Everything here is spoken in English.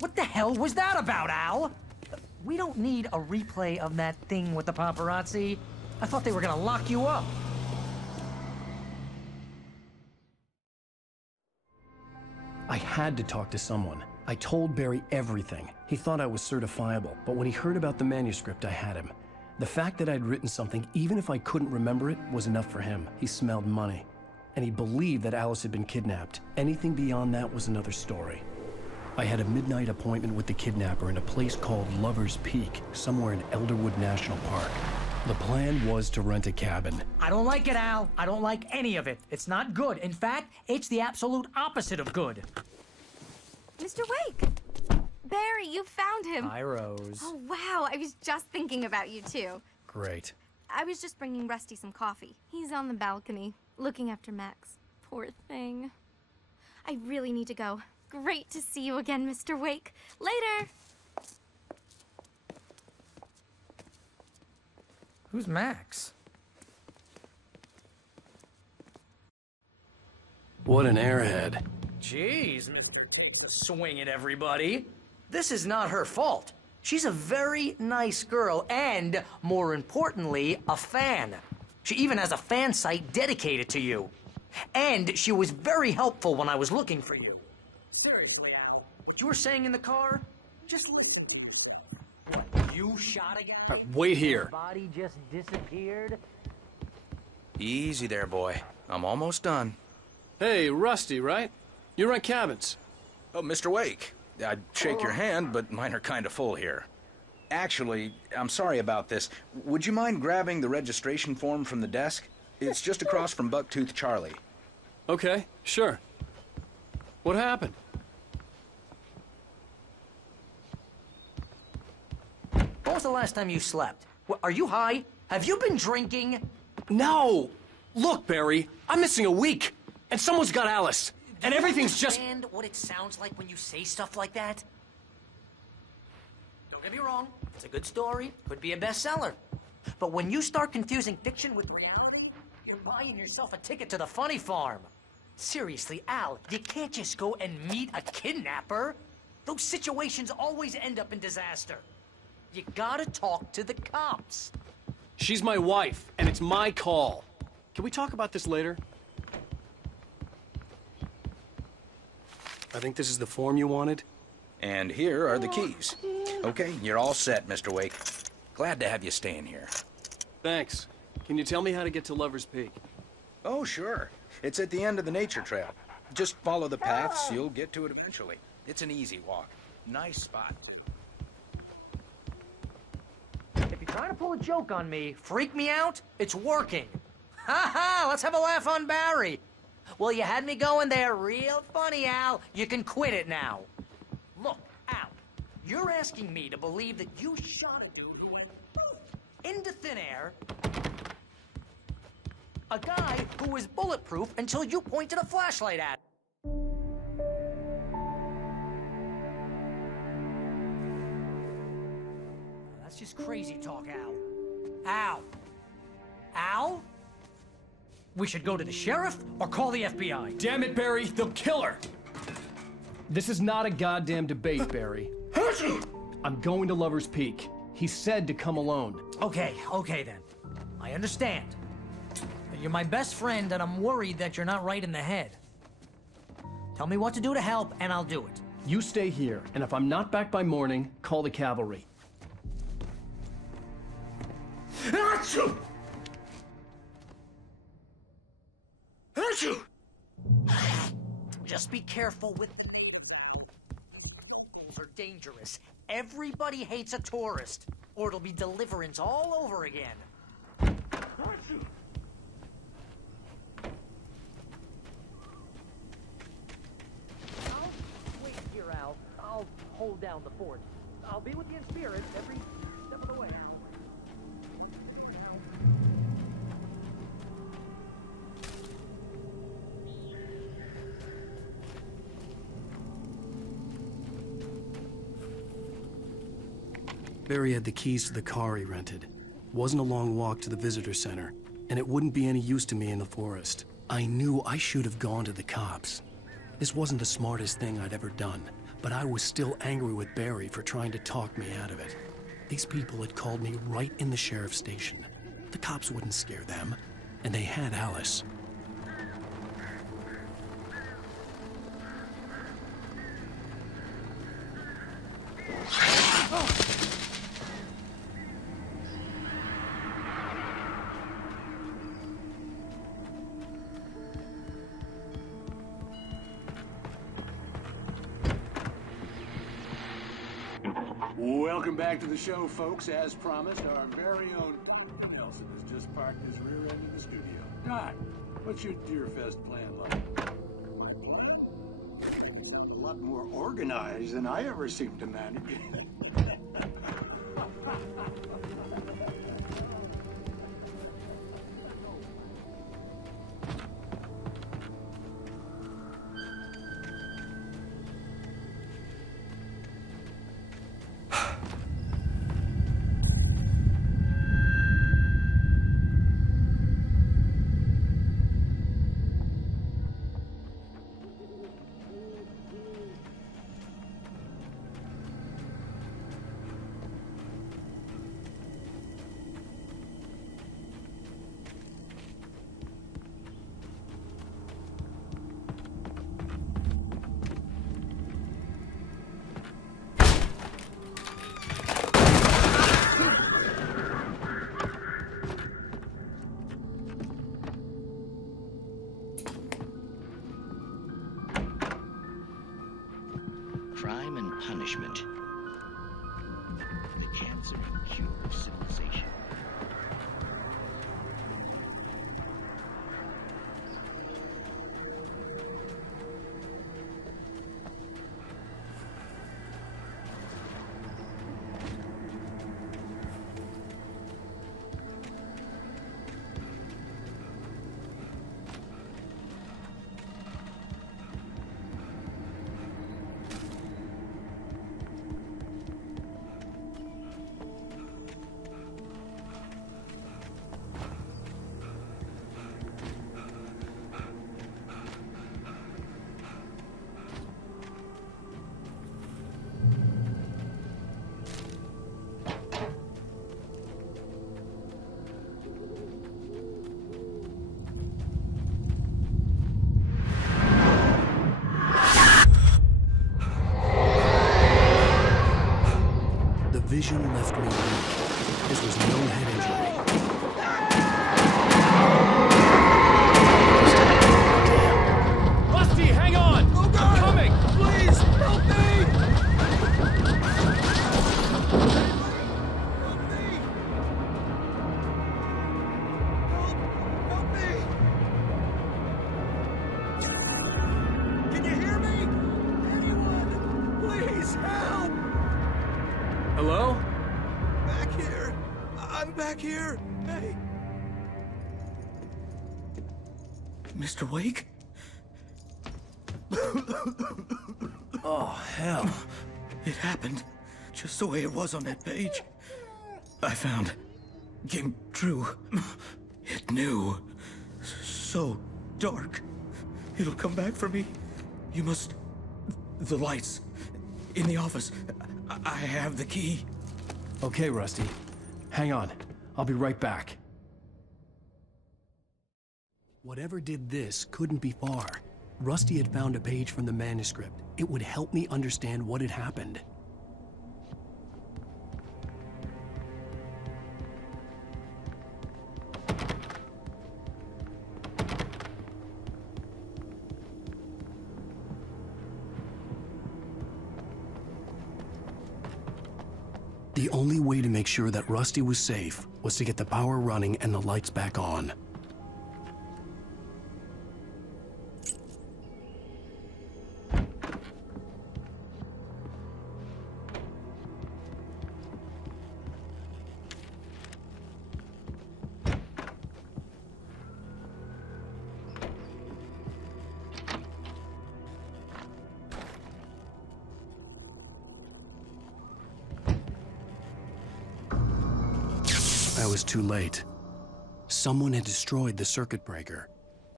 What the hell was that about, Al? We don't need a replay of that thing with the paparazzi. I thought they were gonna lock you up. I had to talk to someone. I told Barry everything. He thought I was certifiable, but when he heard about the manuscript, I had him. The fact that I'd written something, even if I couldn't remember it, was enough for him. He smelled money. And he believed that Alice had been kidnapped. Anything beyond that was another story. I had a midnight appointment with the kidnapper in a place called Lover's Peak, somewhere in Elderwood National Park. The plan was to rent a cabin. I don't like it, Al. I don't like any of it. It's not good. In fact, it's the absolute opposite of good. Mr. Wake! Barry, you found him. Hi, Rose. Oh, wow. I was just thinking about you, too. Great. I was just bringing Rusty some coffee. He's on the balcony, looking after Max. Poor thing. I really need to go. Great to see you again, Mr. Wake. Later! Who's Max? What an airhead. Jeez, it's a swing at everybody. This is not her fault. She's a very nice girl and, more importantly, a fan. She even has a fan site dedicated to you. And she was very helpful when I was looking for you. Seriously, Al, you were saying in the car? Just listen. What, you shot a guy? Wait here. Body just disappeared? Easy there, boy. I'm almost done. Hey, Rusty, right? You rent cabins. Oh, Mr. Wake. I'd shake your hand, but mine are kind of full here. Actually, I'm sorry about this. Would you mind grabbing the registration form from the desk? It's just across from Bucktooth Charlie. Okay, sure. What happened? When was the last time you slept? Are you high? Have you been drinking? No! Look, Barry, I'm missing a week, and someone's got Alice, and everything's just... Do you understand what it sounds like when you say stuff like that? Don't get me wrong, it's a good story, could be a bestseller. But when you start confusing fiction with reality, you're buying yourself a ticket to the funny farm. Seriously, Al, you can't just go and meet a kidnapper. Those situations always end up in disaster. You gotta talk to the cops. She's my wife, and it's my call. Can we talk about this later? I think this is the form you wanted. And here are the keys. Okay, you're all set, Mr. Wake. Glad to have you staying here. Thanks. Can you tell me how to get to Lover's Peak? Oh, sure. It's at the end of the nature trail. Just follow the paths, you'll get to it eventually. It's an easy walk. Nice spot, too. If you're trying to pull a joke on me, freak me out, it's working. Ha ha, let's have a laugh on Barry. Well, you had me going there real funny, Al. You can quit it now. Look, Al, you're asking me to believe that you shot a dude who went into thin air, a guy who was bulletproof until you pointed a flashlight at him. That's just crazy talk, Al. Al? Al? We should go to the sheriff or call the FBI. Damn it, Barry, they'll kill her! This is not a goddamn debate, Barry. I'm going to Lover's Peak. He said to come alone. Okay then. I understand. You're my best friend, and I'm worried that you're not right in the head. Tell me what to do to help, and I'll do it. You stay here, and if I'm not back by morning, call the cavalry. Achoo! Achoo! Just be careful with the... Those are dangerous. Everybody hates a tourist, or it'll be Deliverance all over again. Achoo! I'll wait here, Al. I'll hold down the fort. I'll be with you in spirit every step of the way, Al. Barry had the keys to the car he rented. Wasn't a long walk to the visitor center, and it wouldn't be any use to me in the forest. I knew I should have gone to the cops. This wasn't the smartest thing I'd ever done, but I was still angry with Barry for trying to talk me out of it. These people had called me right in the sheriff's station. The cops wouldn't scare them, and they had Alice. Welcome back to the show, folks. As promised, our very own Don Nelson has just parked his rear end in the studio. Don, what's your Deerfest plan like? My plan? A lot more organized than I ever seem to manage. Crime and punishment. The cancer and cure of civilization. Vision left me weak. This was no head injury. Rusty, hang on! Oh, God! I'm coming! Please, help me! Help me! Can you hear me? Anyone? Please, help! Hello? Back here. I'm back here. Hey. Mr. Wake? Oh, hell. It happened just the way it was on that page. I found. Came true. It knew. So dark. It'll come back for me. You must. The lights. In the office. I have the key. Okay, Rusty. Hang on. I'll be right back. Whatever did this couldn't be far. Rusty had found a page from the manuscript. It would help me understand what had happened. The only way to make sure that Rusty was safe was to get the power running and the lights back on. I was too late. Someone had destroyed the circuit breaker.